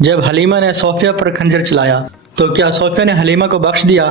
जब हलीमा ने सोफिया पर खंजर चलाया तो क्या सोफिया ने हलीमा को बख्श दिया?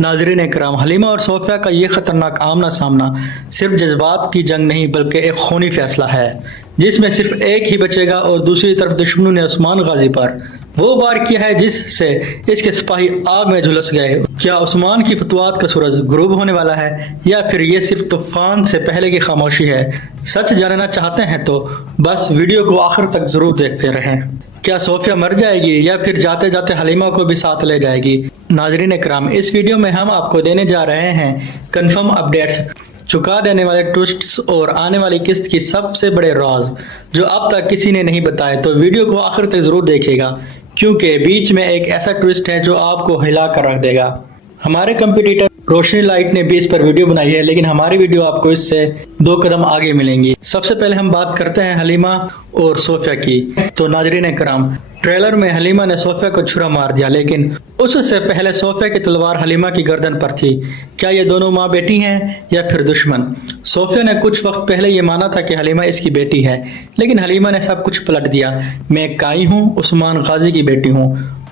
नाज़रीन इकराम, हलीमा और सोफिया का ये खतरनाक आमना सामना सिर्फ जज्बात की जंग नहीं बल्कि एक खूनी फैसला है जिसमें सिर्फ एक ही बचेगा और दूसरी तरफ दुश्मनों ने उस्मान गाजी पर वो वार किया है जिससे इसके सिपाही आग में झुलस गए। क्या उस्मान की फतवात का सूरज गुरूब होने वाला है या फिर ये सिर्फ तूफान से पहले की खामोशी है? सच जानना चाहते हैं तो बस वीडियो को आखिर तक जरूर देखते रहें। क्या सोफिया मर जाएगी या फिर जाते जाते हलीमा को भी साथ ले जाएगी? नाज़रीन इकराम, इस वीडियो में हम आपको देने जा रहे हैं कंफर्म अपडेट्स, चुका देने वाले ट्विस्ट्स और आने वाली किस्त की सबसे बड़े राज जो अब तक किसी ने नहीं बताए। तो वीडियो को आखिर तक जरूर देखिएगा क्योंकि बीच में एक ऐसा ट्विस्ट है जो आपको हिला कर रख देगा। हमारे कंपटीटर रोशनी लाइट ने भी इस पर वीडियो बनाई है, लेकिन हमारी वीडियो आपको इससे 2 कदम आगे मिलेंगी। सबसे पहले हम बात करते हैं हलीमा और सोफिया की। तो नाज़रीन इकराम, ट्रेलर में हलीमा ने सोफिया को छुरा मार दिया, लेकिन उससे पहले सोफिया की तलवार हलीमा की गर्दन पर थी। क्या ये दोनों माँ बेटी हैं या फिर दुश्मन? सोफिया ने कुछ वक्त पहले ये माना था कि हलीमा इसकी बेटी है, लेकिन हलीमा ने सब कुछ पलट दिया। मैं काई हूँ, उस्मान गाजी की बेटी हूँ,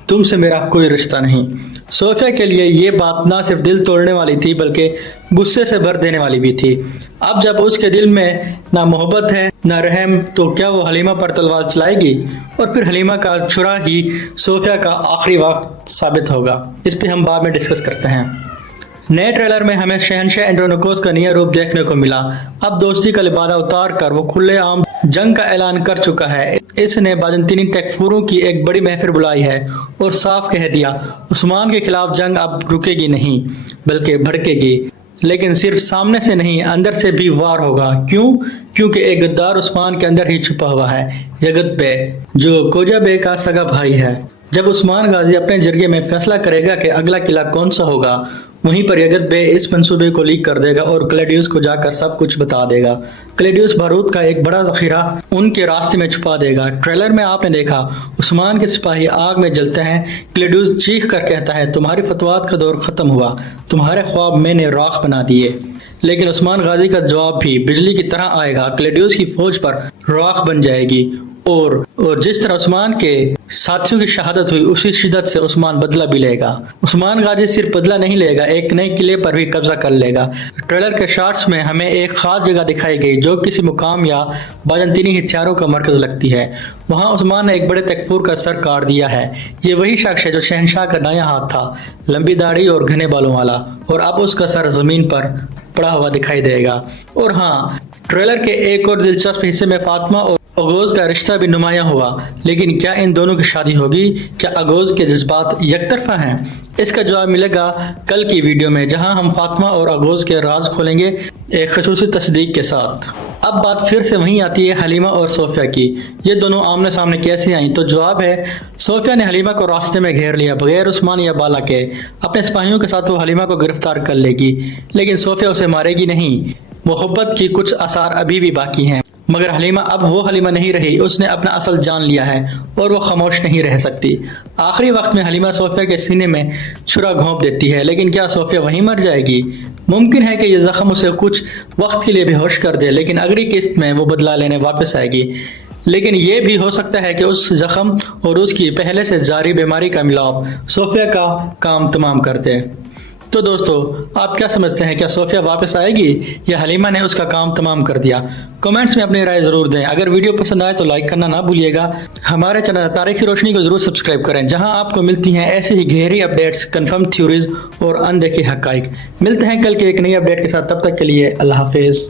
तुमसे मेरा कोई रिश्ता नहीं। सोफिया के लिए ये बात ना सिर्फ दिल तोड़ने वाली थी बल्कि गुस्से से भर देने वाली भी थी। अब जब उसके दिल में ना मोहब्बत है ना रहम, तो क्या वो हलीमा पर तलवार चलाएगी और फिर हलीमा का छुरा ही सोफिया का आखिरी वक्त साबित होगा? इस पे हम बाद में डिस्कस करते हैं। नए ट्रेलर में हमें शहनशाह एंड्रोनिकोस का नया रूप देखने को मिला। अब दोस्ती का लिबादा उतार कर वो खुलेआम जंग का ऐलान कर चुका है। इसने बाजंतीनी टेकफुरों की एक बड़ी महफिल बुलाई है और साफ कह दिया उस्मान के खिलाफ जंग अब रुकेगी नहीं बल्कि भड़केगी, लेकिन सिर्फ सामने से नहीं अंदर से भी वार होगा। क्यों? क्योंकि एक गद्दार उस्मान के अंदर ही छुपा हुआ है, यगत बे, जो कोजा बे का सगा भाई है। जब उस्मान गाजी अपने जरिए में फैसला करेगा कि अगला किला कौन सा होगा, वहीं पर यगत बे इस मंसूबे को लीक कर देगा और क्लेडियस को जाकर सब कुछ बता देगा। क्लेडियस बारूद का एक बड़ा जखीरा उनके रास्ते में छुपा देगा। ट्रेलर में आपने देखा उस्मान के सिपाही आग में जलते हैं। क्लेडियस चीख कर कहता है तुम्हारी फतवात का दौर खत्म हुआ, तुम्हारे ख्वाब मैंने राख बना दिए। लेकिन उस्मान गाजी का जवाब भी बिजली की तरह आएगा। क्लेडियस की फौज पर राख बन जाएगी और जिस तरह उस्मान के साथियों की शहादत हुई उसी शिद्दत से उस्मान बदला भी लेगा। उस्मान गाजी सिर्फ बदला नहीं लेगा, एक नए किले पर भी कब्जा कर लेगा। ट्रेलर के शॉट्स में हमें एक खास जगह दिखाई गई जो किसी मुकाम या बाजंतीनी हथियारों का मरकज लगती है। वहां उस्मान ने एक बड़े तकफूर का सर काट दिया है। ये वही शख्स है जो शहनशाह का दायां हाथ था, लंबी दाढ़ी और घने बालों वाला, और अब उसका सर जमीन पर पड़ा हुआ दिखाई देगा। और हाँ, ट्रेलर के एक और दिलचस्प हिस्से में फातिमा और अगोज का रिश्ता भी नुमाया हुआ, लेकिन क्या इन दोनों की शादी होगी? क्या अगोज के जज्बात यकतरफा हैं? इसका जवाब मिलेगा कल की वीडियो में, जहां हम फातिमा और अगोज के राज खोलेंगे एक खसूसी तस्दीक के साथ। अब बात फिर से वहीं आती है हलीमा और सोफिया की। ये दोनों आमने सामने कैसे आई? तो जवाब है सोफिया ने हलीमा को रास्ते में घेर लिया। बगैर उस्मान या बाला के अपने सिपाहियों के साथ वो हलीमा को गिरफ्तार कर लेगी, लेकिन सोफिया उसे मारेगी नहीं। मोहब्बत की कुछ आसार अभी भी बाकी हैं, मगर हलीमा अब वो हलीमा नहीं रही। उसने अपना असल जान लिया है और वो खामोश नहीं रह सकती। आखिरी वक्त में हलीमा सोफिया के सीने में छुरा घोंप देती है, लेकिन क्या सोफिया वहीं मर जाएगी? मुमकिन है कि ये जख्म उसे कुछ वक्त के लिए बेहोश कर दे, लेकिन अगली किस्त में वो बदला लेने वापस आएगी। लेकिन ये भी हो सकता है कि उस जख्म और उसकी पहले से जारी बीमारी का मिलाप सोफिया का काम तमाम कर दे। तो दोस्तों, आप क्या समझते हैं? क्या सोफिया वापस आएगी या हलीमा ने उसका काम तमाम कर दिया? कमेंट्स में अपनी राय जरूर दें। अगर वीडियो पसंद आए तो लाइक करना ना भूलिएगा। हमारे चैनल तारीखी रोशनी को जरूर सब्सक्राइब करें, जहां आपको मिलती हैं ऐसे ही गहरी अपडेट्स, कंफर्म थ्योरीज और अनदेखे हकाइक। मिलते हैं कल के एक नई अपडेट के साथ, तब तक के लिए अल्लाह हाफिज।